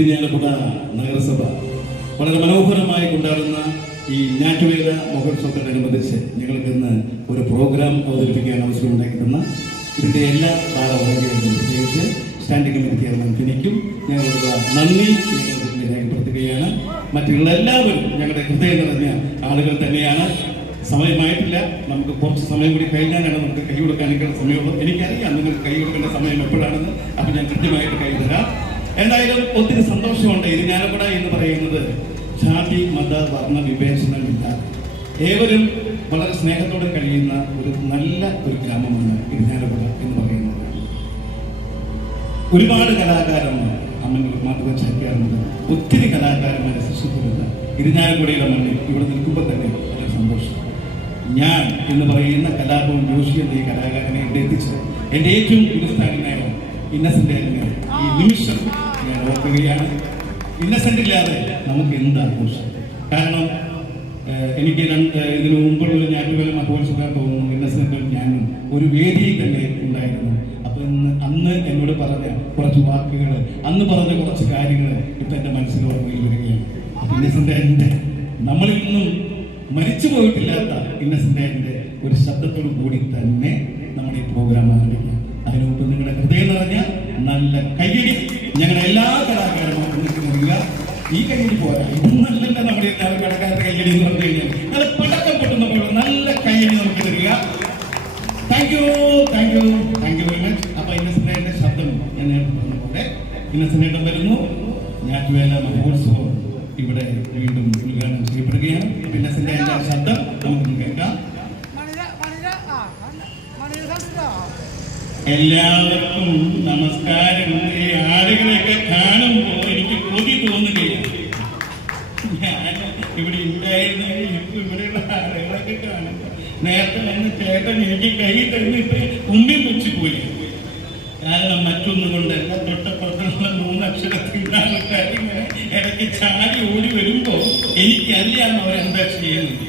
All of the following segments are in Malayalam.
ഇരിഞ്ഞാലക്കുട നഗരസഭ വളരെ മനോഹരമായി കൊണ്ടാടുന്ന ഈ ഞാറ്റുവേല മഹോത്സവത്തോടനുബന്ധിച്ച് ഞങ്ങൾക്ക് ഇന്ന് ഒരു പ്രോഗ്രാം അവതരിപ്പിക്കാൻ അവസരം ഉണ്ടാക്കിത്തന്ന ഇതിന്റെ എല്ലാ ഭാരവാഹികൾക്കും പ്രത്യേകിച്ച് സ്റ്റാൻഡിംഗ് കമ്മിറ്റി ചെയർമാൻ ക്ഷണിക്കും ഞങ്ങളുടെ നന്ദി ഞങ്ങൾ രേഖപ്പെടുത്തുകയാണ്. മറ്റുള്ള എല്ലാവരും ഞങ്ങളുടെ ഹൃദയം നിറഞ്ഞ ആളുകൾ തന്നെയാണ്. സമയമായിട്ടില്ല. നമുക്ക് കുറച്ച് സമയം കൂടി കഴിഞ്ഞാലാണ് നമുക്ക് കൈ കൊടുക്കാനൊക്കെ സമയമുള്ളത് എനിക്കറിയാം നിങ്ങൾക്ക് കൈ കൊടുക്കേണ്ട സമയം എപ്പോഴാണെന്ന്. അപ്പം ഞാൻ കൃത്യമായിട്ട് കൈ തരാം. എന്തായാലും ഒത്തിരി സന്തോഷമുണ്ട്. ഇരിഞ്ഞാലക്കുട എന്ന് പറയുന്നത് ജാതി മത വർണ വിവേചനമില്ല. ഏവരും വളരെ സ്നേഹത്തോടെ കഴിയുന്ന ഒരു നല്ല ഒരു ഗ്രാമമാണ് ഇരിഞ്ഞാലക്കുട എന്ന് പറയുന്നത്. ഒരുപാട് കലാകാരന്മാർ അമ്മങ്ങൾ മാതൃക ചാക്യാറുണ്ട്. ഒത്തിരി കലാകാരന്മാരെ സൃഷ്ടിച്ചിട്ടുണ്ട്. ഇരിഞ്ഞാലക്കുടയുടെ മണ്ണിൽ ഇവിടെ നിൽക്കുമ്പോൾ തന്നെ വളരെ സന്തോഷം. ഞാൻ എന്ന് പറയുന്ന കലാപവും ജോഷി എന്ന ഈ കലാകാരനെ ഇവിടെ എത്തിച്ചത്. എന്റെ ഏറ്റവും ഗുരുസ്ഥാനായ ആയിരുന്നു. ഈ നിമിഷം ഓർക്കുകയാണ് ഇന്നസെന്റ് ഇല്ലാതെ നമുക്ക് എന്ത് ആഘോഷം കാരണം എനിക്ക് രണ്ട് ഇതിനു മുമ്പുള്ള ഞാറ്റുവേല മഹോത്സവം തോന്നുന്നു. ഇന്നസെന്റും ഞാനും ഒരു വേദിയിൽ തന്നെ ഉണ്ടായിരുന്നു. അപ്പൊ ഇന്ന് അന്ന് എന്നോട് പറഞ്ഞ കുറച്ച് വാക്കുകൾ അന്ന് പറഞ്ഞ കുറച്ച് കാര്യങ്ങൾ ഇപ്പൊ എന്റെ മനസ്സിൽ ഓർമ്മയിൽ വരികയാണ്. അപ്പൊ ഇന്നസെന്റ് എന്റെ നമ്മളിൽ നിന്നും മരിച്ചു പോയിട്ടില്ലാത്ത ഇന്നസെന്റ് ഒരു ശബ്ദത്തോടു കൂടി തന്നെ നമ്മുടെ ഈ പ്രോഗ്രാം ആരംഭിക്കാം. അതിനു മുമ്പ് നിങ്ങളുടെ ഹൃദയം നിറഞ്ഞ നല്ല കയ്യടി ഞങ്ങളുടെ എല്ലാ കലാകാരന്മാർക്കും നൽകുക ഈ കയ്യടി പോരാ. നല്ല നമ്മുടെ കടക്കാരുടെ കയ്യടി എന്ന് പറഞ്ഞു കഴിഞ്ഞാൽ. നല്ല പടക്കം പൊട്ടുന്ന നല്ല കയ്യടി നമുക്ക് തരിക. Thank you thank you thank you very much അപ്പൊ ഇന്നസെന്റിന്റെ ശബ്ദം ഞാൻ നേരത്തെ പറഞ്ഞ പോലെ ഇന്നസെന്റേട്ടൻ വരുന്നു. ഞാറ്റുവേല മഹോത്സവം ഇവിടെ വീണ്ടും ഉദ്ഘാടനം ചെയ്യപ്പെടുകയാണ്. ഇന്നസെന്റെ ശബ്ദം എല്ലാവർക്കും നമസ്കാരം. ഈ ആളുകളെയൊക്കെ കാണുമ്പോൾ എനിക്ക് കൊതി തോന്നുകയാണ്. ഞാൻ ഇവിടെ ഉണ്ടായിരുന്നെങ്കിൽ ഇപ്പൊ ഇവിടെയുള്ള ആളുകളൊക്കെ കാണുമ്പോൾ നേരത്തെ വന്ന് ചേട്ടൻ എനിക്ക് കൈ തന്നിട്ട് ഉമ്മി വെച്ച് പോയി. കാരണം മറ്റൊന്നും കൊണ്ടല്ല തൊട്ടപ്പുറത്തുള്ള മൂന്നക്ഷരത്തിലാണ് കാര്യങ്ങൾ ഇടയ്ക്ക് ചാടി ഓടി വരുമ്പോ എനിക്കറിയാം അവരെന്താ ചെയ്യുന്നത്.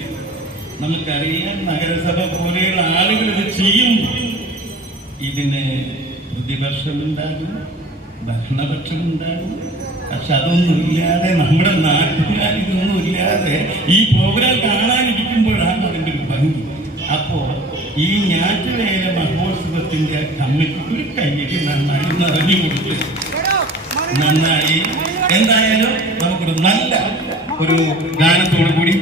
നമുക്കറിയാം നഗരസഭ പോലെയുള്ള ആളുകൾ ഇത് ചെയ്യുമ്പോൾ ഇതിന് പ്രതിപക്ഷമുണ്ടാകും ഭരണപക്ഷമുണ്ടാകും. പക്ഷെ അതൊന്നും ഇല്ലാതെ നമ്മുടെ നാട്ടുകാർ ഇതൊന്നും ഇല്ലാതെ ഈ പ്രോഗ്രാം കാണാനിരിക്കുമ്പോഴാണ് അതിന്റെ ഒരു ഭംഗി. അപ്പോ ഈ ഞാറ്റുവേല മഹോത്സവത്തിന്റെ കമ്മിറ്റി ഒരു കയ്യടി നന്നായി നിറഞ്ഞു കൊടുത്തു നന്നായി. എന്തായാലും നമുക്കൊരു നല്ല ഒരു ഗാനത്തോടു കൂടി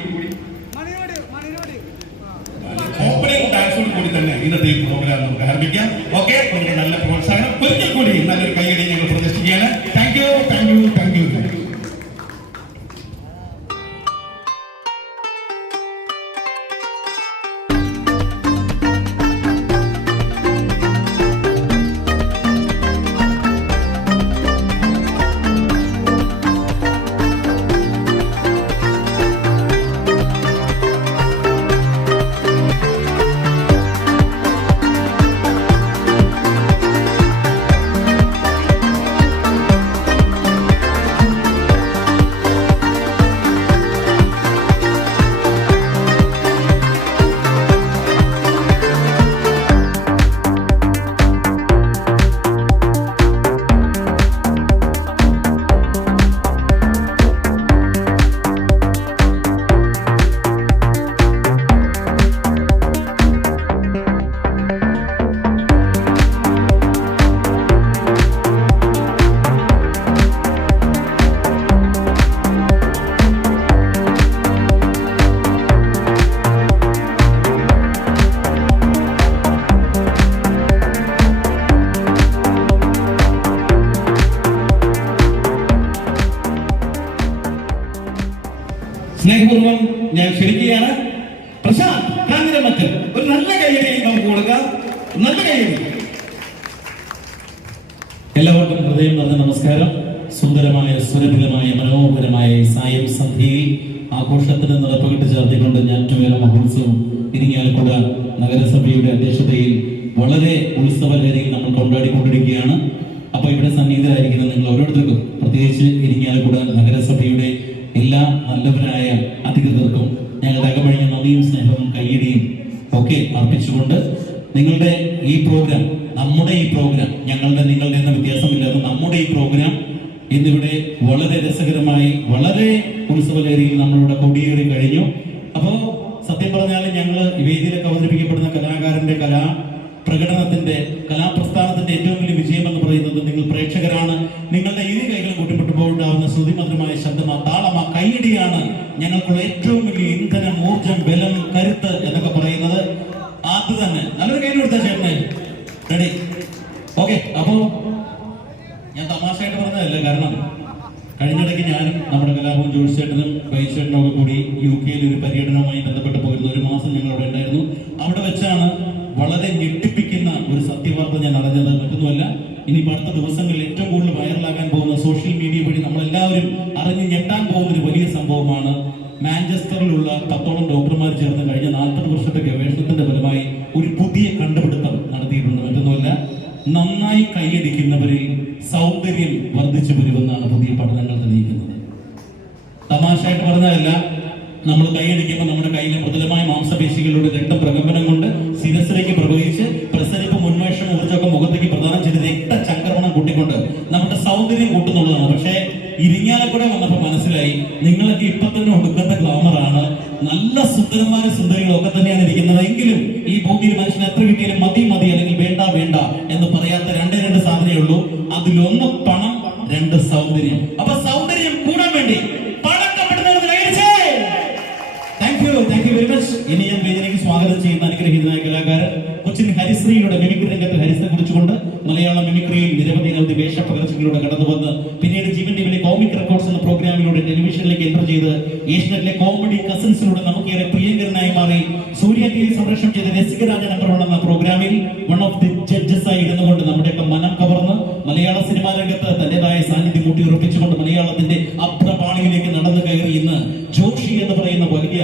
സ്നേഹപൂർവം ഞാൻ ക്ഷണിക്കുകയാണ്. പ്രശാന്ത് കാഞ്ഞിരമറ്റൽ ഒരു നല്ല കൈയടി നമുക്ക് കൊടുക്കാം. നല്ല കൈയടി എല്ലാവർക്കും ഹൃദയം നിറഞ്ഞ നമസ്കാരം. സുന്ദരമായ സുരഭിലമായ മനോഹരമായ സായം സന്ധ്യയിൽ ആഘോഷത്തിന് നിറപ്പുകെട്ട് ചേർത്തിക്കൊണ്ട് ഞാൻ ഞാറ്റുവേല മഹോത്സവം ഇരിങ്ങാലക്കുട നഗരസഭയുടെ അധ്യക്ഷതയിൽ വളരെ ഉത്സവ രീതിയിൽ നമ്മൾ കൊണ്ടാടിക്കൊണ്ടിരിക്കുകയാണ്. അപ്പോൾ ഇവിടെ സന്നിഹിതരായിരിക്കുന്ന നിങ്ങൾ ഓരോരുത്തർക്കും പ്രത്യേകിച്ച് ഇരിങ്ങാലക്കുട നഗരസഭയുടെ എല്ലാ നല്ലവരായ അധികൃതർക്കും ഞങ്ങളുടെ അകമഴിഞ്ഞ നന്ദിയും സ്നേഹവും കയ്യടിയും ഒക്കെ അർപ്പിച്ചുകൊണ്ട് നിങ്ങളുടെ ഈ പ്രോഗ്രാം നമ്മുടെ ഈ പ്രോഗ്രാം ഞങ്ങളുടെ നിങ്ങളുടെ എന്ന വ്യത്യാസമില്ലാതെ നമ്മുടെ ഈ പ്രോഗ്രാം ഇന്നിവിടെ വളരെ രസകരമായി വളരെ ഉത്സവലേരിയിൽ നമ്മളിവിടെ കൊടിയേറി കഴിഞ്ഞു. അപ്പോ സത്യം പറഞ്ഞാൽ ഞങ്ങൾ വേദിയിലൊക്കെ അവതരിപ്പിക്കപ്പെടുന്ന കലാകാരന്റെ കലാ പ്രകടനത്തിന്റെ കലാപ്രസ്ഥാനത്തിന്റെ ഏറ്റവും വലിയ വിജയം എന്ന് പറയുന്നത് നിങ്ങൾ പ്രേക്ഷകരാണ്. നിങ്ങളുടെ ഇരു കൈകൾ കൂട്ടിപ്പെട്ടുമ്പോൾ ഉണ്ടാവുന്ന ശ്രുതിമധുരമായ താളം ആ കൈയടിയാണ് ഞങ്ങൾക്കുള്ള ഏറ്റവും വലിയ ഇന്ധനം ഊർജം ബലം കരുത്ത് എന്നൊക്കെ പറയുന്നത്. അത് തന്നെ. നല്ലൊരു കൈ കൊടുത്ത ചേട്ടനെ. റെഡി ഓക്കെ അപ്പോ ഞാൻ തമാശയായിട്ട് പറഞ്ഞതല്ല കാരണം കഴിഞ്ഞിടയ്ക്ക് ഞാനും നമ്മുടെ കലാഭവൻ ജോഷി ചേട്ടനും വൈസ് ചേട്ടനും ഒക്കെ കൂടി യു കെയിൽ ഒരു പര്യടനവുമായി ബന്ധപ്പെട്ട് പോയിരുന്നു ഒരു മാസം ഞങ്ങൾ അവിടെ ഉണ്ടായിരുന്നു അവിടെ വെച്ചാണ് വളരെ ഞെട്ടിപ്പിക്കുന്ന ഒരു ഞാൻ അറിഞ്ഞത് മറ്റൊന്നുമല്ല ഇനി അടുത്ത ദിവസങ്ങളിൽ ഏറ്റവും കൂടുതൽ വൈറലാകാൻ പോകുന്ന സോഷ്യൽ മീഡിയ വഴി നമ്മളെല്ലാവരും അറിഞ്ഞ് ഞെട്ടാൻ പോകുന്ന ഒരു വലിയ സംഭവമാണ്. മാഞ്ചസ്റ്ററിലുള്ള പത്തോളം ഡോക്ടർമാർ ചേർന്ന് കഴിഞ്ഞ നാൽപ്പത് വർഷത്തെ ഗവേഷണത്തിന്റെ ഫലമായി ഒരു പുതിയ കണ്ടുപിടുത്തം നടത്തിയിട്ടുണ്ട്. മറ്റൊന്നുമല്ല നന്നായി കൈയടിക്കുന്നവരിൽ സൗന്ദര്യം വർദ്ധിച്ചു വരുമെന്നാണ് പുതിയ പഠനങ്ങൾ തെളിയിക്കുന്നത്. തമാശയായിട്ട് പറഞ്ഞതല്ല നമ്മൾ കൈയടിക്കുമ്പോൾ നമ്മുടെ കയ്യിലെ മൃദുലമായ മാംസപേശികളുടെ രക്തപ്രകമ്പനം കൊണ്ട് ശിരസിലേക്ക് പ്രവഹിച്ച് മനസ്സിലായി. നിങ്ങളൊക്കെ ഇപ്പൊ തന്നെ ഒടുക്കത്തെ ഗ്ലാമറാണ് നല്ല സുന്ദരന്മാരും സുന്ദരികളും ഒക്കെ തന്നെയാണ് ഇരിക്കുന്നത്. എങ്കിലും ഈ ഭൂമിയിൽ മനുഷ്യന് എത്ര കിട്ടിയാലും മതി മതി അല്ലെങ്കിൽ വേണ്ട വേണ്ട എന്ന് പറയാത്ത രണ്ടേ രണ്ട് സാധനമേ ഉള്ളൂ. അതിലൊന്ന് പണം രണ്ട് സൗന്ദര്യം. അപ്പൊ സൗന്ദര്യം കൂടാൻ വേണ്ടി പണം കപ്പെടുന്നത് thank you thank you very much ഇനി ഞാൻ വേദിയിലേക്ക് സ്വാഗതം ചെയ്യുന്ന അനുഗ്രഹീതനായ കലാകാരൻ കൊച്ചിൻ ഹരിശ്രീയുടെ മിമിക്രി രംഗത്ത് ഹരിശ്രീ കുറിച്ചുകൊണ്ട് മലയാള മിമിക്രിയിൽ നിരവധി നിരവധി വേഷപ്പകർച്ചകളിലൂടെ കടന്നു വന്ന് പിന്നീട് ജീവൻ ടിവിയിലെ കോമിക് റെക്കോർഡ്സ് എന്ന പ്രോഗ്രാമിലൂടെ ടെലിവിഷനിലേക്ക് എന്റർ ചെയ്ത് ഏഷ്യനെറ്റിലെ കോമഡി കസിൻസിലൂടെ നമുക്കേറെ പ്രിയങ്കരനായി മാറി സൂര്യ സംരക്ഷണം ചെയ്ത രസികരാജ നമ്പർ വൺ എന്ന പ്രോഗ്രാമിൽ വൺ ഓഫ് ദി ജഡ്ജസ് ആയി ഇരുന്നുകൊണ്ട് നമ്മുടെയൊക്കെ മനം കവർന്ന് മലയാള സിനിമാ രംഗത്ത് തന്റേതായ സാന്നിധ്യം ഊട്ടിയുറപ്പിച്ചുകൊണ്ട് മലയാളത്തിന്റെ അഭ്രപാളിയിലേക്ക് നടന്നു കയറി ഇന്ന് ജോഷി എന്ന് പറയുന്ന വലിയ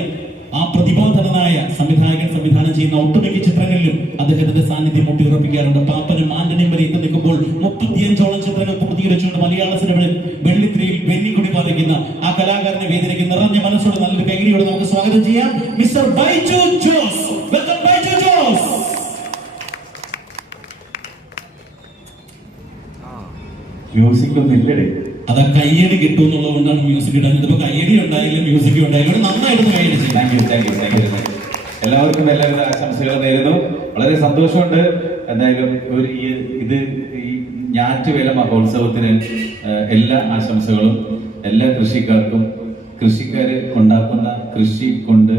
ആ പ്രതിഭാധനനായ സംവിധായകൻ സംവിധാനം ചെയ്യുന്ന ഒട്ടുമിക്ക ചിത്രങ്ങളിലും അദ്ദേഹത്തിന്റെ സാന്നിധ്യം ഊട്ടിയുറപ്പിക്കാറുണ്ട്. പാപ്പനും ആന്റണിയും വരെ എത്തി നിൽക്കുമ്പോൾ മുപ്പത്തിയഞ്ചോളം ചിത്രങ്ങൾ പൂർത്തീകരിച്ചുകൊണ്ട് മലയാള സിനിമയിൽ വെള്ളിത്തിരയിൽ വെന്നിക്കൊടി പാലിക്കുന്ന ആ കലാകാരനെ വേദനയ്ക്ക് നിറഞ്ഞ മനസ്സോട് നല്ലൊരു കൈകടിയോടെ നമുക്ക് സ്വാഗതം ചെയ്യാം. മിസ്റ്റർ ബൈജു സന്തോഷമുണ്ട്. എന്തായാലും ഒരു ഈ ഇത് ഈ ഞാറ്റുവേല മഹോത്സവത്തിന് എല്ലാ ആശംസകളും എല്ലാ കൃഷിക്കാർക്കും. കൃഷിക്കാര് ഉണ്ടാക്കുന്ന കൃഷി കൊണ്ട്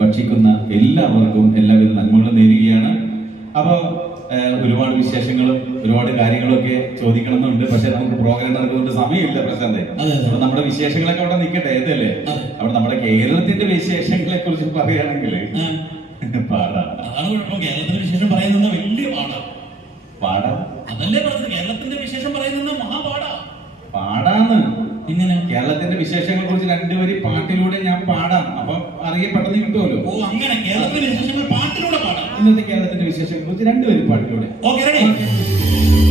ഭക്ഷിക്കുന്ന എല്ലാവർക്കും എല്ലാവിധ നന്മകളും നേരുകയാണ്. അപ്പോൾ ഒരുപാട് വിശേഷങ്ങളും ഒരുപാട് കാര്യങ്ങളൊക്കെ ചോദിക്കണമെന്നുണ്ട്. പക്ഷെ നമുക്ക് പ്രോഗ്രാം നടക്കുന്നതുകൊണ്ട് സമയമില്ല പ്രശാന്തെ. അപ്പൊ നമ്മുടെ വിശേഷങ്ങളൊക്കെ അവിടെ നിൽക്കട്ടെ ഏതല്ലേ. അവിടെ നമ്മുടെ കേരളത്തിന്റെ വിശേഷങ്ങളെ കുറിച്ച് പറയുകയാണെങ്കിൽ ആ, അതാണ് കുഴപ്പം. കേരളത്തിന്റെ വിശേഷം പറയുന്നത് വലിയ പാടാ. പാടാ? അതല്ലേ പറഞ്ഞത്? കേരളത്തിന്റെ വിശേഷം പറയുന്നത് മഹാപാടാ. പാടാന്ന്. ഇങ്ങനെ. കേരളത്തിന്റെ വിശേഷങ്ങളെ കുറിച്ച് രണ്ടുപേരും പാട്ടിലൂടെ ഞാൻ പാടാം. അപ്പൊ അറിയ പെട്ടെന്ന് കിട്ടുമല്ലോ? ഓ അങ്ങനെ. കേരളത്തിന്റെ വിശേഷങ്ങൾ പാട്ടിലൂടെ പാടാം. ഇന്നത്തെ കേരളത്തിന്റെ വിശേഷങ്ങളെ കുറിച്ച് രണ്ടുപേരും പാട്ടിലൂടെ. ഓക്കെ.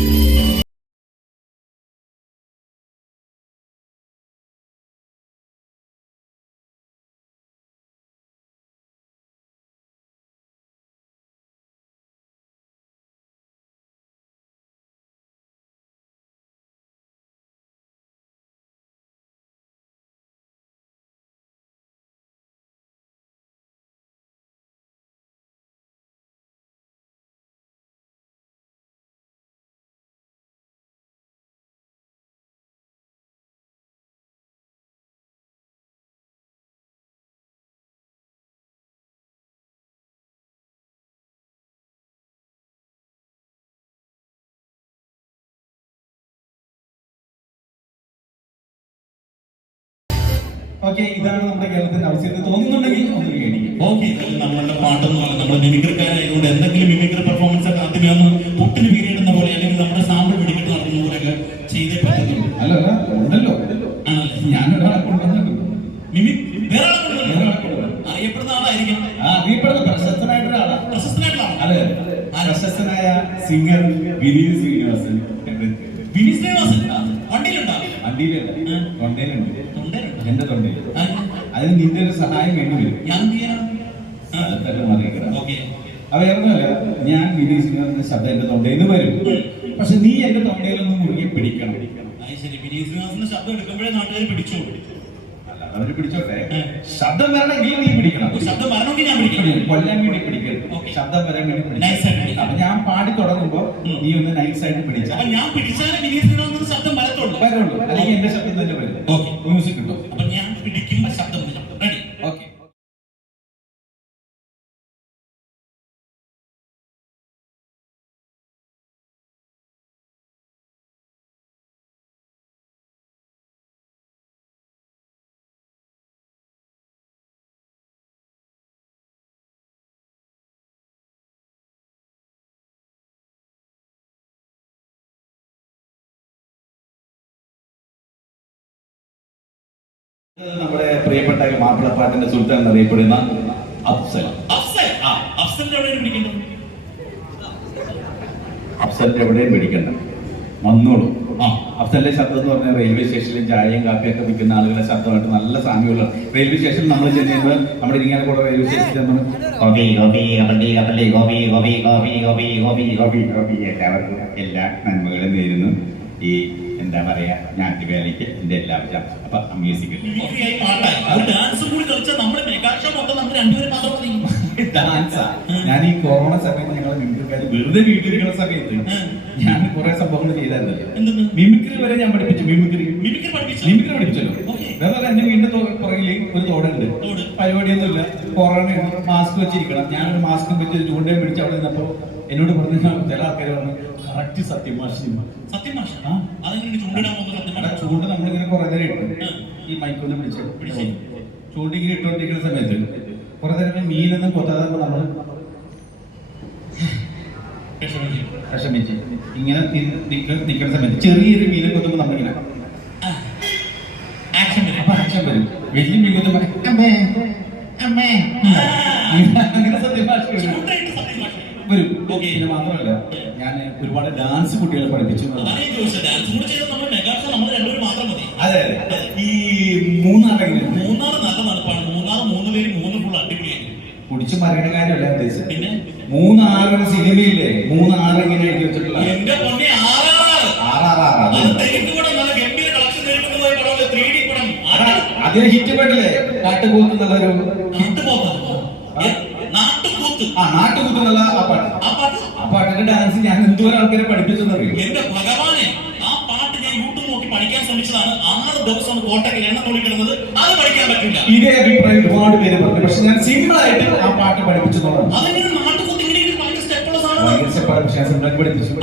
ഓക്കെ ഇതാണ് നമ്മുടെ കേരളത്തിന്റെ അവസ്ഥ. എന്ന് തോന്നുന്നുണ്ടെങ്കിൽ ഒന്ന് കേൾക്കും ഓക്കെ നമ്മളുടെ പാട്ടൊന്നുമല്ല നമ്മൾ മിമിക്രിക്കാരായതുകൊണ്ട് എന്തെങ്കിലും മിമിക്രി പെർഫോമൻസ് ഒക്കെ ആദ്യമേ ഒന്ന് പുട്ടിന് പിരിയിടുന്ന പോലെ അല്ലെങ്കിൽ നമ്മുടെ സാമ്പിൾ പിടിക്കിട്ട് നടക്കുന്ന പോലെയൊക്കെ ചെയ്തേ പറ്റത്തുള്ളൂ. അല്ല അല്ല ഉണ്ടല്ലോ. ആണല്ലേ? ഞാനൊരാളെ കൊണ്ടുവന്നിട്ടുണ്ട് മിമി വേറെ. അറിയപ്പെടുന്ന ആളായിരിക്കും. അറിയപ്പെടുന്ന പ്രശസ്തനായിട്ടുള്ള പ്രശസ്തനായിട്ടുള്ള. അതെ. പ്രശസ്തനായ സിംഗർ വിനീത് ശ്രീനിവാസൻ. വിനീത് ശ്രീനിവാസൻ. വണ്ടിയിലുണ്ടോ? വണ്ടിയിലുണ്ട്. വണ്ടിയിലുണ്ട്. എന്റെ തൊണ്ടയിൽ അതിന് നിന്റെ ഒരു സഹായം വേണ്ടി വരും. ഞാൻ മറികട. ഞാൻ വിനീത് ശബ്ദം എന്റെ തൊണ്ടയിൽ നിന്ന് വരും. പക്ഷെ നീ എന്റെ തൊണ്ടയിലൊന്ന് മുറുകെ പിടിക്കണം. അത് ശരി. വിനീത് ശ്രീനിവാസന്റെ ശബ്ദം എടുക്കുമ്പോഴേ നാട്ടുകാർ അവർ പിടിച്ചോട്ടെ. ശബ്ദം വരണമെങ്കിൽ നീ പിടിക്കണം. ശബ്ദം വരണമെങ്കിൽ ഞാൻ പിടിക്കണം. വേണ്ടി പിടിക്കരുത്. ശബ്ദം വരാൻ വേണ്ടി പിടിക്കണം. അപ്പൊ ഞാൻ പാടി തുടങ്ങുമ്പോ നീ ഒന്ന് നൈസ് ആയിട്ട് പിടിച്ചാൽ ഞാൻ പിടിച്ചാലും ശബ്ദം വരത്തുള്ളൂ. വരുള്ളൂ അല്ലെങ്കിൽ എന്റെ ശബ്ദം തന്നെ വരും. മ്യൂസിക് കിട്ടും നമ്മുടെ പ്രിയപ്പെട്ട മാപ്പിളപ്പാട്ടിന്റെ സുൽത്താൻ അറിയപ്പെടുന്ന അഫ്സൽ അഫ്സൽ ആ അഫ്സലിന്റെ എവിടെയാണ് പിടിക്കുന്നത് അഫ്സലിന്റെ എവിടെയും പിടിക്കണ്ട വന്നോളൂ ആ അഫ്സലിന്റെ ശബ്ദം എന്ന് പറഞ്ഞാൽ റെയിൽവേ സ്റ്റേഷനിൽ ചായയും കാപ്പിയൊക്കെ വിൽക്കുന്ന ആളുകളുടെ ശബ്ദമായിട്ട് നല്ല സാമ്യമുള്ള റെയിൽവേ സ്റ്റേഷനിൽ നമ്മൾ ചെല്ലുമ്പോൾ നമ്മുടെ ഇരിങ്ങാലക്കുട റെയിൽവേ സ്റ്റേഷനിൽ ചെന്ന് ഗോപി ഗോപി കബഡി കബഡി ഗോപി ഗോപി ഗോപി ഗോപി ഗോപി ഗോപി ഗോപി എല്ലാവർക്കും എല്ലാ നന്മകളും നേരുന്നു ഈ എന്താ പറയാ ഞാറ്റുവേലയ്ക്ക് എന്റെ എല്ലാവരും അപ്പൊ മ്യൂസിക് ഡാൻസും ഞാൻ ഈ കൊറോണ സമയത്ത് ഞങ്ങൾ മിമിക്രിക്കാർ വെറുതെ വീട്ടിലിരിക്കുന്ന സമയത്ത് ഞാൻ കുറെ സംഭവങ്ങൾ ചെയ്തായിരുന്നു മിമിക്രി വരെ ഞാൻ പഠിപ്പിച്ചു. മിമിക്രി മിമിക്രി പഠിപ്പിച്ചു? മിമിക്രി പഠിപ്പിച്ചല്ലോ. അതേപോലെ എന്റെ വീടിന്റെ പുറകിൽ ഒരു തോടുണ്ട്. തോട്. പരിപാടിയൊന്നുമില്ല. കൊറോണ മാസ്ക് വെച്ചിരിക്കണം. ഞാനൊരു മാസ്കും വെച്ച് ചൂണ്ടയും പിടിച്ച് അവിടെ നിന്നപ്പോ എന്നോട് പറഞ്ഞു ചില ആൾക്കാർ പറഞ്ഞു കറക്റ്റ് സത്യമാഷി സത്യം ഭാഷ ആ. അതെങ്ങനെ ചൂണ്ടിടാൻ പോകുന്ന സത്യം അവിടെ ഭാഷ നമ്മളിങ്ങനെ കുറെ നേരം ഇട്ടു. ഈ മൈക്കൊന്ന് പിടിച്ച്. പിടിച്ചു. ചൂണ്ട ഇങ്ങനെ ഇട്ടുകൊണ്ടിരിക്കുന്ന സമയത്ത് കുറെ നേരം മീനൊന്നും കൊത്താതെ നമ്മൾ. വിഷമിച്ച്. ഇങ്ങനെ നിൽക്കുന്ന സമയത്ത് ചെറിയൊരു മീനെ കൊത്തുമ്പോൾ നമ്മളിങ്ങനെ. അപ്പൊ ആക്ഷൻ വരും. വലിയ മീൻ അമ്മേ അമ്മേ. അങ്ങനെ സത്യഭാഷ വരും. പിന്നെ മാത്രമല്ല ഞാൻ ഒരുപാട് ഡാൻസ് കുട്ടികളെ പഠിപ്പിച്ചു അതെ അതെ ഈ മൂന്നാറെങ്കിലും മൂന്നാർ നല്ല നടപ്പാണ് മൂന്നാർ മൂന്ന് പേര് മൂന്ന് ഫുൾ അടിപൊളിയായി കുടിച്ചു മറിയണ കാര്യമല്ല ഉദ്ദേശിച്ചത്. പിന്നെ? മൂന്നാറിന് സിനിമയില്ലേ? മൂന്നാറ് ഇങ്ങനെ എഴുതി വെച്ചിട്ടുള്ള? എന്റെ പൊന്നെ അത് ഹിറ്റ് പെട്ടില്ലേ? കാട്ടുപോക്കുന്നുള്ളൊരു എന്നുള്ളൊരു നാട്ടുപോക്ക് നാട്ടുകൂത്ത്. ആ നാട്ടുകൂത്ത് എന്നുള്ള ആ പാട്ട് ആ പാട്ട് ആ പാട്ടിന്റെ ഡാൻസ് ഞാൻ എന്തോരം ആൾക്കാരെ പഠിപ്പിച്ചെന്നറിയും? എന്റെ ഭഗവാനെ ആ പാട്ട് ഞാൻ യൂട്യൂബ് നോക്കി പഠിക്കാൻ ശ്രമിച്ചതാണ്. ആറ് ദിവസം കോട്ടയ്ക്ക് എണ്ണ തോളിക്കിടുന്നത് അത് പഠിക്കാൻ പറ്റില്ല. ഇതേ അഭിപ്രായം ഒരുപാട് പേര് പറഞ്ഞു. പക്ഷെ ഞാൻ സിമ്പിൾ ആയിട്ട് ആ പാട്ട് പഠിപ്പിച്ചെന്നുള്ളതാണ്. അതെങ്ങനെ നാട്ടുകൂത്ത് ഇങ്ങനെ ഭയങ്കര സ്റ്റെപ്പുള്ള സാധനം? പഠിപ്പിച്ചു.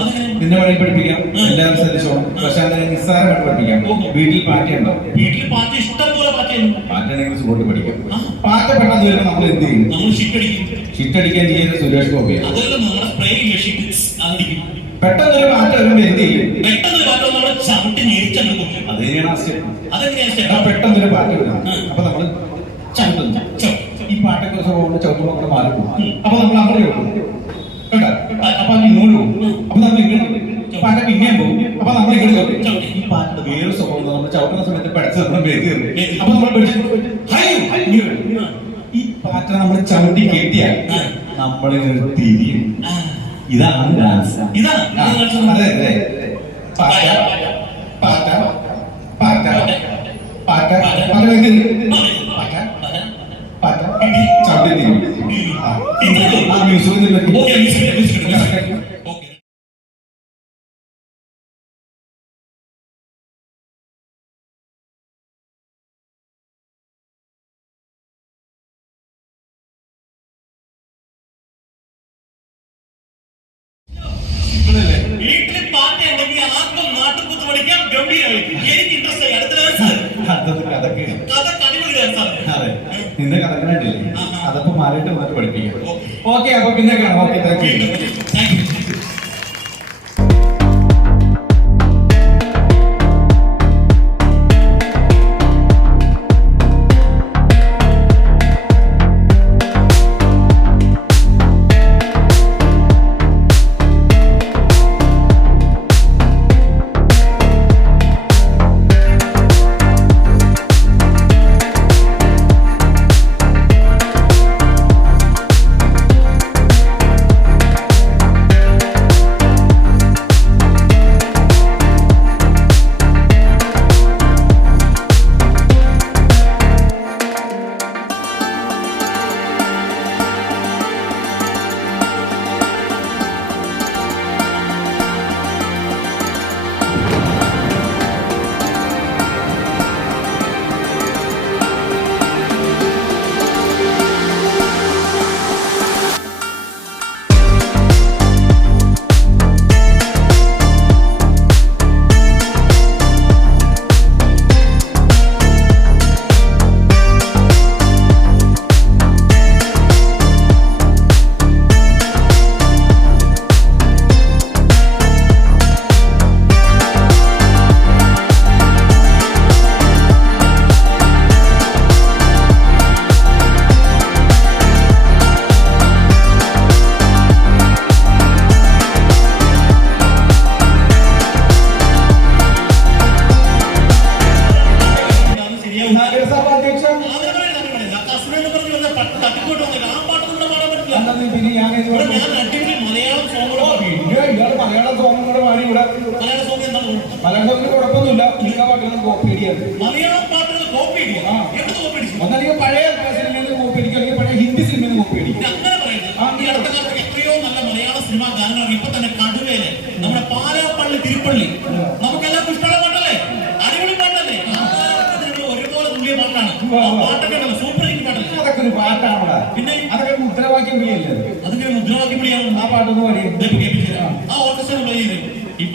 നിന്നെ വേണമെങ്കിൽ പഠിപ്പിക്കാം. എല്ലാവരും ശ്രദ്ധിച്ചോളാം. പക്ഷെ അങ്ങനെ നിസ്സാരമായിട്ട് പഠിപ്പിക്കാം. വീട്ടിൽ പാർട്ടി ഉണ്ടാവും. വീട്ടിൽ പാർട്ടി ഇഷ്ടം പോലെ പാട്ടായിരുന്നു പാറ്റാണെങ്കിൽ സുഖമായിട്ട് പഠിക്കാം? ആ. പെട്ടെന്ന് വരുമ്പോൾ നമ്മൾ എന്ത് ചെയ്യും? നമ്മൾ ഷിക്കടിക്കും ചിട്ടടിക്കാൻ ചെയ്യുന്ന സുരേഷ് ഗോപിയാണ് അതല്ല നമ്മുടെ സ്പ്രേ ഇല്ല ഷിക്ക് അതിരിക്കും പെട്ടെന്ന് ഒരു പാറ്റ വരുമ്പോൾ എന്ത് ചെയ്യും? പെട്ടെന്ന് പാട്ട് നമ്മൾ ചവിട്ടി ഞെരിച്ചങ്ങ് കൊടുക്കും അത് ആ സ്റ്റെപ്പ് അതെങ്ങനെയാ എടാ, സ്റ്റെപ്പ് പെട്ടെന്ന് ഒരു പാട്ട് വരും. അപ്പൊ നമ്മൾ ചവിട്ടുന്നു ഈ പാട്ടൊക്കെ ദിവസം ചവിട്ടുമ്പോൾ നമ്മൾ മാറി പോകും അപ്പൊ നമ്മൾ ചവിട്ടും. കേട്ടാ? അപ്പൊ അത് ഇങ്ങോട്ട് പോകും അപ്പൊ നമ്മൾ ഇങ്ങോട്ട് പാട്ട പിന്നെയും പോകും. അപ്പൊ നമ്മൾ ചവിട്ടും. ഈ പാട്ട് വേറെ സ്വഭാവം നമ്മൾ ചവിട്ടുന്ന സമയത്ത് പഠിച്ച് നമ്മൾ വേദി അപ്പൊ നമ്മൾ ഇങ്ങനെ. ഈ പാറ്റ നമ്മൾ ചവിട്ടി കെട്ടിയാൽ നമ്മൾ തിരിയും. ഇതാണ് ഡാൻസ് ഇതാണ്. അതെ അതെ പാറ്റ പാറ്റ പാറ്റ പാറ്റ പാറ്റ പാറ്റ പാറ്റ ചവിട്ടി തിരിയും. ആ, മ്യൂസിക്, വീട്ടിൽ പാട്ട് ഉണ്ടെങ്കിൽ ആർക്കും നാട്ടുകുത്ത് പഠിക്കാൻ ഗംഭീരമായി എനിക്ക് ഇൻട്രസ്റ്റ് ആയി. അടുത്ത കഥ ഡാൻസാണ് അതെ. നിന്റെ കഥകളായിട്ടില്ലേ അതപ്പോ മാറിയിട്ട് വന്നിട്ട് പഠിപ്പിക്കാം. ഓക്കെ. അപ്പൊ പിന്നെ കാണാം. ഓക്കെ താങ്ക് യു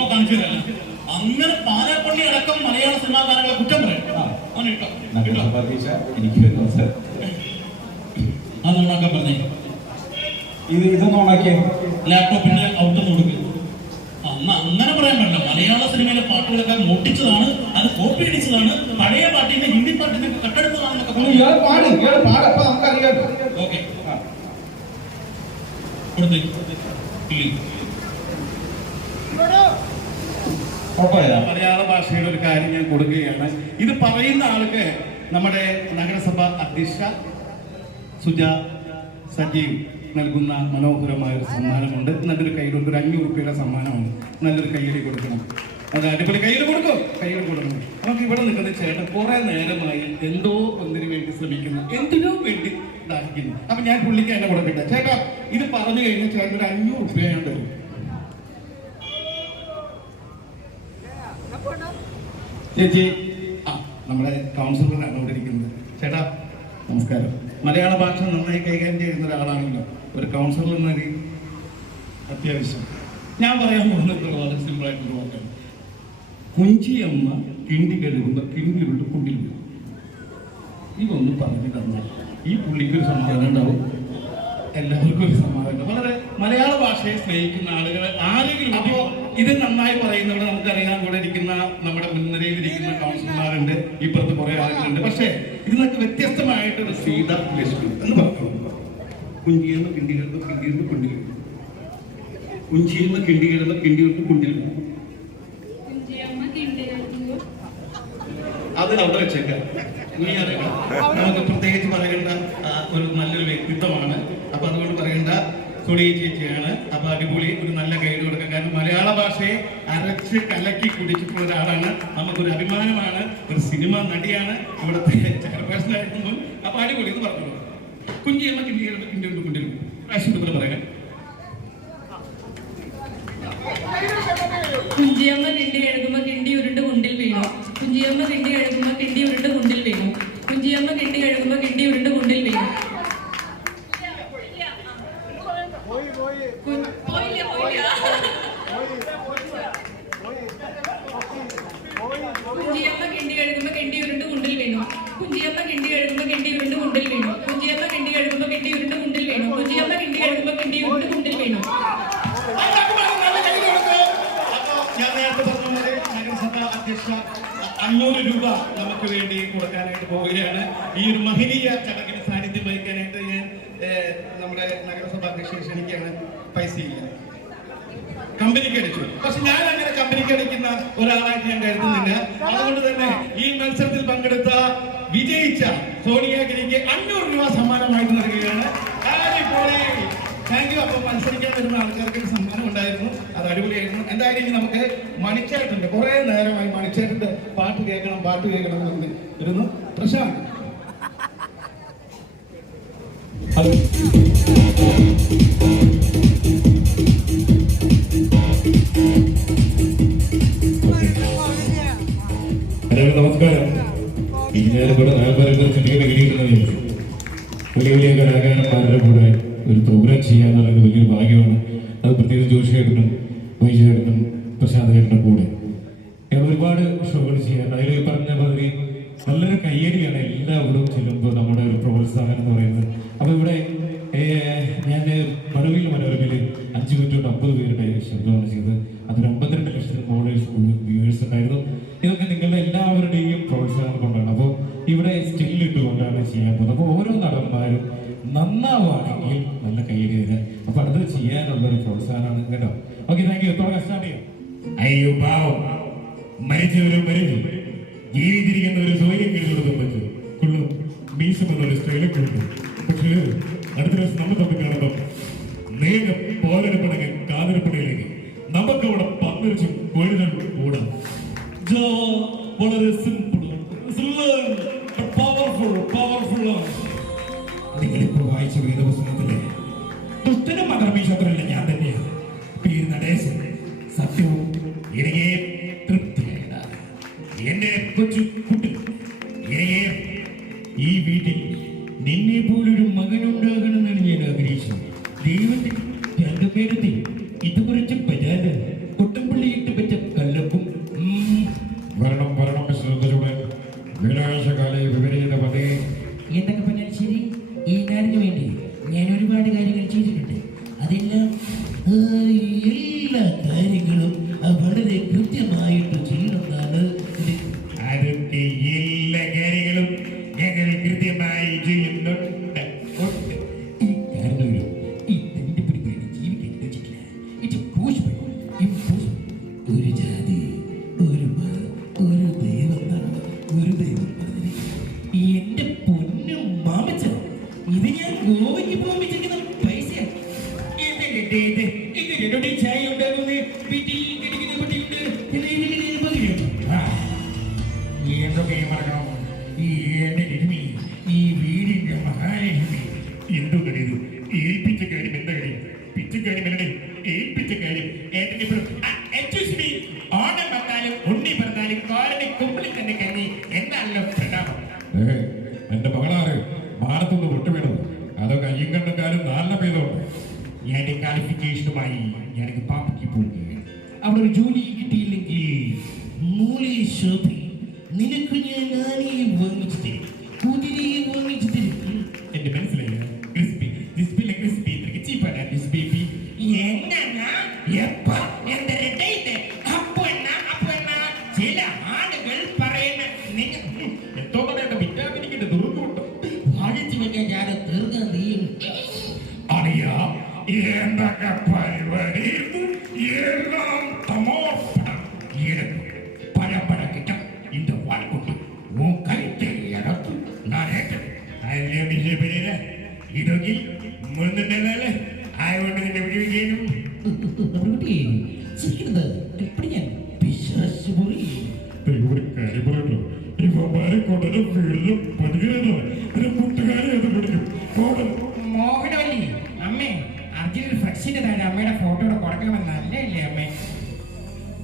ഇപ്പൊ കാണിച്ചു തരല്ല അങ്ങനെ പാലാപ്പള്ളി അടക്കം മലയാള സിനിമാ താരങ്ങളെ കുറ്റം പറയും. അത് നമ്മളൊക്കെ പറഞ്ഞേ. ഇത് ഇതൊന്നും ഓണാക്കിയേ ലാപ്ടോപ്പിന്റെ ഔട്ടെന്ന് കൊടുക്കുക അന്ന് അങ്ങനെ പറയാൻ പറ്റില്ല. മലയാള സിനിമയിലെ പാട്ടുകളൊക്കെ മുട്ടിച്ചതാണ് അത് കോപ്പി അടിച്ചതാണ് പഴയ പാട്ടിന്റെ ഹിന്ദി പാട്ടിന്റെ കട്ടെടുത്തതാണെന്നൊക്കെ പാട് ഇയാൾ പാട് അപ്പൊ നമുക്കറിയാം ഓക്കെ കൊടുത്തേ ഇല്ലേ ഉറപ്പായതാ മലയാള ഭാഷയുടെ ഒരു കാര്യം ഞാൻ കൊടുക്കുകയാണ്. ഇത് പറയുന്ന ആൾക്ക് നമ്മുടെ നഗരസഭ അധ്യക്ഷ സുജ സജീവ് നൽകുന്ന മനോഹരമായ ഒരു സമ്മാനമുണ്ട്. നല്ലൊരു കയ്യിൽ ഒരു അഞ്ഞൂറ് രൂപയുടെ സമ്മാനമാണ് നല്ലൊരു കയ്യിൽ കൊടുക്കണം. അത് അടിപൊളി കയ്യിൽ കൊടുക്കും. കയ്യിൽ കൊടുക്കണം. നമുക്ക് ഇവിടെ നിൽക്കുന്ന ചേട്ടൻ കുറെ നേരമായി എന്തോ ഒന്നിനു വേണ്ടി ശ്രമിക്കുന്നു. എന്തിനോ വേണ്ടി ദാഹിക്കുന്നു. അപ്പൊ ഞാൻ പുള്ളിക്ക് എന്നെ കൊടുക്കട്ടെ ചേട്ടാ ഇത് പറഞ്ഞു കഴിഞ്ഞാൽ ചേട്ടൻ ഒരു അഞ്ഞൂറ് രൂപയാണ് തരും. ചേച്ചി ആ നമ്മുടെ കൗൺസിലറാണ് അവിടെ ഇരിക്കുന്നത്. ചേട്ടാ നമസ്കാരം. മലയാള ഭാഷ നന്നായി കൈകാര്യം ചെയ്യുന്ന ഒരാളാണല്ലോ. ഒരു കൗൺസിലർ എന്ന നിലയിൽ അത്യാവശ്യം. ഞാൻ പറയാൻ പോകുന്നത് വളരെ സിമ്പിൾ ആയിട്ടുള്ള വാക്കാണ്. കുഞ്ചിയമ്മ കിണ്ടി കഴുകുമ്പോൾ കിണ്ടി വിട്ട് കുണ്ടിൽ ഇതൊന്ന് പറഞ്ഞു തന്നാൽ ഈ പുള്ളിക്ക് ഒരു സമാധാനം ഉണ്ടാവും. എല്ലാവർക്കും ഒരു സമാധാനം വളരെ മലയാള ഭാഷയെ സ്നേഹിക്കുന്ന ആളുകളെ ആരെങ്കിലും അപ്പോ ഇത് നന്നായി പറയുന്നവിടെ നമുക്കറിയാം. ഇവിടെ ഇരിക്കുന്ന നമ്മുടെ മുൻനിരയിൽ ഇരിക്കുന്ന കൗൺസിലർമാരുണ്ട്. ഇപ്പുറത്ത് കുറെ ആളുകളുണ്ട്. പക്ഷേ ഇതിനൊക്കെ വ്യത്യസ്തമായിട്ട് ഒരു സീത ലക്ഷ്മി എന്ന് പറഞ്ഞു കുഞ്ചിയെന്ന് കിണ്ടികളുടെ കിണ്ടിയുടെ കുണ്ടിൽ കുഞ്ചിയെന്ന് കിണ്ടികളുടെ കിണ്ടിയുടെ കുണ്ടിൽ അത് അവിടെ വെച്ചേക്കാം. അറിയണം. നമുക്ക് പ്രത്യേകിച്ച് പറയേണ്ട ഒരു നല്ലൊരു വ്യക്തിത്വമാണ്. അപ്പൊ അതുകൊണ്ട് പറയേണ്ട സുടി ചേച്ചിയാണ് അപ്പൊ അടിപൊളി ഒരു നല്ല ഗൈഡ് കൊടുക്കാൻ. കാരണം മലയാള ഭാഷയെ അരച്ച് കലക്കി കുടിച്ചിട്ടുള്ള ഒരാളാണ്. നമുക്കൊരു അഭിമാനമാണ് ഒരു സിനിമ നടിയാണ് ഇവിടുത്തെ ചെയർപേഴ്സൺ ആയിരുന്നു അപ്പൊ അടിപൊളി എന്ന് പറഞ്ഞു കുഞ്ഞിയമ്മ കിണ്ടിയുടെ കിണ്ടി കൊണ്ട് കൊണ്ടിരുന്നു പ്രാവശ്യം പറയാൻ പറയാം. കുഞ്ചിയമ്മ കിണ്ടി കഴുകുമ്പോ കിണ്ടി ഉരുണ്ട് കുണ്ടിൽ വീണു. കുഞ്ചിയമ്മ കിണ്ടി കഴുകുമ്പോ കിണ്ടി ഉരുണ്ട് കുണ്ടിൽ വീണു. കുഞ്ചിയമ്മ കിണ്ടി കഴുകുമ്പോ കിണ്ടി ഉരുണ്ട് കുണ്ടിൽ വീണു കു- പോയില്ല പോയില്ല കുഞ്ചിയമ്മ കിണ്ടി കഴുകുമ്പോ കിണ്ടി ഉരുണ്ട് കുണ്ടിൽ വീണു കുഞ്ചിയമ്മ കിണ്ടി കഴുകുമ്പോ കിണ്ടി ഉരുണ്ട് കുണ്ടിൽ വീണു കുഞ്ചിയമ്മ കിണ്ടി കഴുകുമ്പോ കിണ്ടി ഉരുണ്ട് കുണ്ടിൽ വീണു കുഞ്ചിയമ്മ കിണ്ടി കഴുകുമ്പോ കിണ്ടി ഉരുണ്ട് കുണ്ടിൽ വീണു ഞാൻ നേരത്തെ പറഞ്ഞ പോലെ നഗരസഭ അധ്യക്ഷ അഞ്ഞൂറ് രൂപ നമുക്ക് വേണ്ടി കൊടുക്കാനായിട്ട് പോവുകയാണ്. ഈ ഒരു മഹനീയ ചടങ്ങിന് സാന്നിധ്യം വഹിക്കാനായിട്ട് ഞാൻ നമ്മുടെ നഗരസഭാ അധ്യക്ഷനെ ക്ഷണിക്കുകയാണ്. പൈസയില്ല. കമ്പനിക്ക് അടിച്ചു. പക്ഷെ ഞാൻ അങ്ങനെ കമ്പനിക്ക് അടിക്കുന്ന ഒരാളായിട്ട് ഞാൻ കരുതുന്നില്ല. അതുകൊണ്ട് തന്നെ ഈ മത്സരത്തിൽ പങ്കെടുത്ത വിജയിച്ച സോണിയാഗിരിക്ക് അഞ്ഞൂറ് രൂപ സമ്മാനമായിട്ട് നൽകുകയാണ്. താങ്ക് യു അപ്പൊ മത്സരിക്കാൻ വരുന്ന ആൾക്കാർക്ക് ഒരു സമ്മാനം ഉണ്ടായിരുന്നു. അത് അടിപൊളിയായിരുന്നു. എന്തായാലും ഇനി നമുക്ക് മണിച്ചേട്ടന്റെ കുറെ നേരമായി മണിച്ചേട്ടന്റെ പാട്ട് കേൾക്കണം പാട്ട് കേൾക്കണം എന്ന് പറഞ്ഞ് ഇരുന്നു പ്രശാന്ത്. ഹലോ. നമസ്കാരം. ഇങ്ങനെ കൂടെ നാൽപ്പത് കിട്ടിയിട്ട് കിട്ടിയിട്ടുണ്ടെന്ന് വലിയ വലിയ കലാകാരന്മാരുടെ കൂടെ ഒരു പ്രോഗ്രാം ചെയ്യുക എന്നുള്ളത് വലിയൊരു ഭാഗ്യമാണ്. അത് പ്രത്യേകിച്ച് ജോഷിയേട്ടനും വൈജയേട്ടനും പ്രശാന്തേട്ടനും കൂടെ. ഞങ്ങൾ ഒരുപാട് ഷോകൾ ചെയ്യാൻ അതിൽ പറഞ്ഞ മാതിരി നല്ലൊരു കയ്യടിയാണ് എല്ലാവരും ചെല്ലുമ്പോൾ നമ്മുടെ ഒരു പ്രോത്സാഹനം എന്ന് പറയുന്നത്. അപ്പോൾ ഇവിടെ ഞാൻ മറവിൽ മനോരമയിൽ അഞ്ച് മിനിറ്റ് തൊട്ട് അമ്പത് പേരുടെ ശബ്ദമാണ് ചെയ്തത്. അതൊരു അമ്പത്തിരണ്ട് വേഗം പോലരപ്പടകൾ കാതിരപ്പടയിലേക്ക്. നമുക്ക് അവിടെ പന്തിരിച്ചും കൊഴുതൻ കൂടാം. വളരെ സിമ്പിൾ പവർഫുൾ നിങ്ങളിപ്പോ വായിച്ച വേദപുസ്തകത്തിലെ ദുഷ്ടനും മതർമീശത്രല്ല ഞാൻ തന്നെയാണ് പേര് നടേശൻ. സത്യവും ഇണയെ തൃപ്തിയാണ് എന്റെ കൊച്ചു കുട്ടി ഇണയെ ഈ വീട്ടിൽ നിന്നെ പോലൊരു മകനുണ്ട്. ഞാനൊക്കെ പാപ്പിപ്പോണ്ട് അവിടെ ഒരു ജോലി കിട്ടിയില്ലെങ്കിൽ മൂലയെ ശോഭി നിനക്ക് ഞാൻ ആനയെ വാങ്ങിച്ചു തരും. കുതിരയെ വാങ്ങിച്ചു തരും. എന്റെ മനസ്സിലായി? ക്രിസ്പി ക്രിസ്പി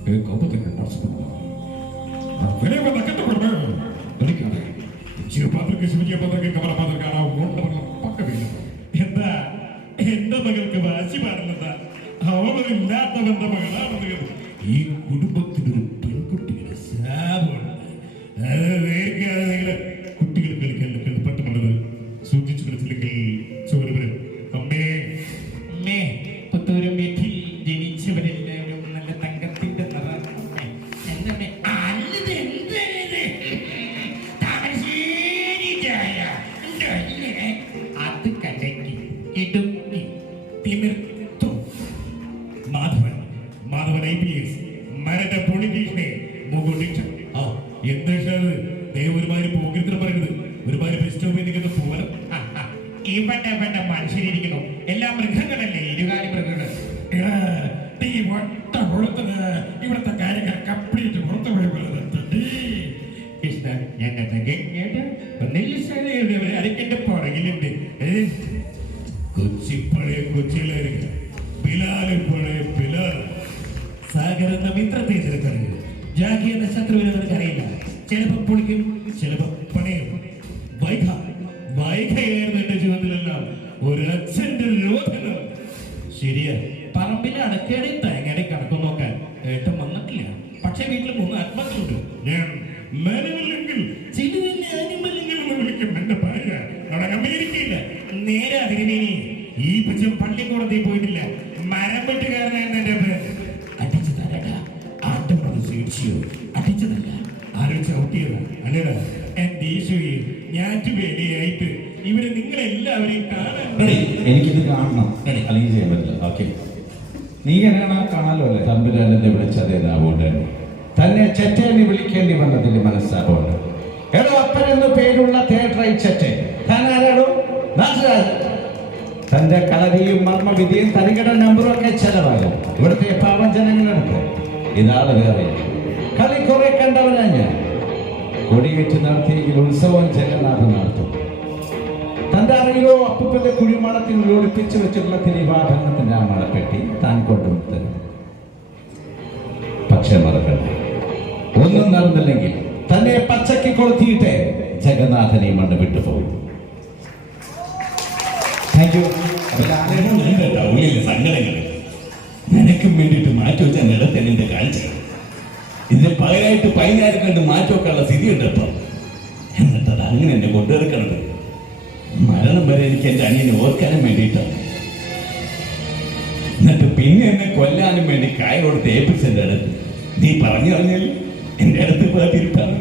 என் கபத்தை விரைவில் கட்டுப்படுவேன் நடிக்காதே விஜய பார்த்திருக்கு சிவஜய பார்த்திருக்கு கமல பார்த்திருக்கு ஆனா ஒன்றவர்களை பார்க்கவே இல்லை எந்த എന്റെ മകൾക്ക് വാശി പാടില്ലെന്ന അവനില്ലാത്തവന്റെ മകളാണ് ഈ കുടുംബത്തിനൊരു പെൺകുട്ടിയുടെ ശാപമുണ്ട് പൊളിറ്റീസ് മരത്തെ പൊളിറ്റീസിനെ മുകളിച്ചു ആ എന്താണത് ദൈവം ഒരുമാതിരി പോകരുത്തിന് പറയുന്നത്. ഒരുമാതിരി ബെസ്റ്റ് ഓഫ് നിൽക്കുന്ന പോകണം. ഇവിടെ വേണ്ട മനുഷ്യരിയിരിക്കുന്നു എല്ലാ മൃഗങ്ങളല്ലേ? ഇരുകാലി മൃഗങ്ങൾ. ഇല്ല. നേരെ അതിരുമീനി ഈ പിച്ചും പള്ളിക്കൂടത്തിൽ പോയിട്ടില്ല. മരം വെട്ടുകാരനായിരുന്നു എന്റെ പേര് അടിച്ചു തരട ആട്ടം അത് സ്വീക്ഷിച്ചു അടിച്ചതല്ല. ആരും ചവിട്ടിയത്? അല്ലേടാ എന്റെ ഈശോയെ ഞാൻ പേടിയായിട്ട് ഇവിടെ നിങ്ങൾ എല്ലാവരെയും കാണാൻ എനിക്കിത് കാണണം. അല്ലെങ്കിൽ ചെയ്യാൻ പറ്റില്ല. ഓക്കെ. നീ എങ്ങനെയാണ് കാണാലോ അല്ലേ? തമ്പുരാനെന്നെ വിളിച്ചതേ നാവുണ്ട് തന്നെ ചെറ്റേനെ വിളിക്കേണ്ടി വന്നതിന്റെ മനസ്സാപമുണ്ട് എടോ അപ്പനെന്ന് പേരുള്ള തേട്ടറൈ ചെറ്റേ താൻ ആരാടോ? തന്റെ കളരിയും മർമ്മവിധിയും തനികട നമ്പറും ഒക്കെ ചെലവാകും. ഇവിടുത്തെ പാവം ജനങ്ങളെടുത്ത് ഇതാണ് വേറെ. കളി കുറെ കണ്ടവനാണ് ഞാൻ. കൊടിയേറ്റ് നടത്തിയെങ്കിൽ ഉത്സവം ജഗന്നാഥൻ നടത്തും. തന്റെ അറിയോ അപ്പൂപ്പന്റെ കുഴിമാടത്തിൽ ഒളിപ്പിച്ചു വെച്ചിട്ടുള്ള തിരിവാഭരണത്തിന്റെ ആ മടപ്പെട്ടി താൻ കൊണ്ടുവരുന്നു പക്ഷെ മറക്കട്ടെ ഒന്നും നടന്നില്ലെങ്കിൽ തന്നെ പച്ചക്ക് കൊളുത്തിയിട്ടേ ജഗന്നാഥനെ മണ്ണ് വിട്ടുപോകും. പതിനായിരം കണ്ട് മാറ്റി വെക്കാനുള്ള സ്ഥിതി ഉണ്ട് ഇപ്പൊ. എന്നിട്ട് അത് അങ്ങനെ എന്നെ കൊണ്ടുവെക്കണത് മരണം വരെ എനിക്ക് എന്റെ അനിയനെ ഓർക്കാനും വേണ്ടിയിട്ടാണ് എന്നിട്ട് പിന്നെ എന്നെ കൊല്ലാനും വേണ്ടി കായ കൊടുത്ത് ഏൽപ്പിച്ചെന്റെ അടുത്ത്. നീ പറഞ്ഞു പറഞ്ഞാൽ എന്റെ അടുത്ത് പോയി തിരുത്താണ്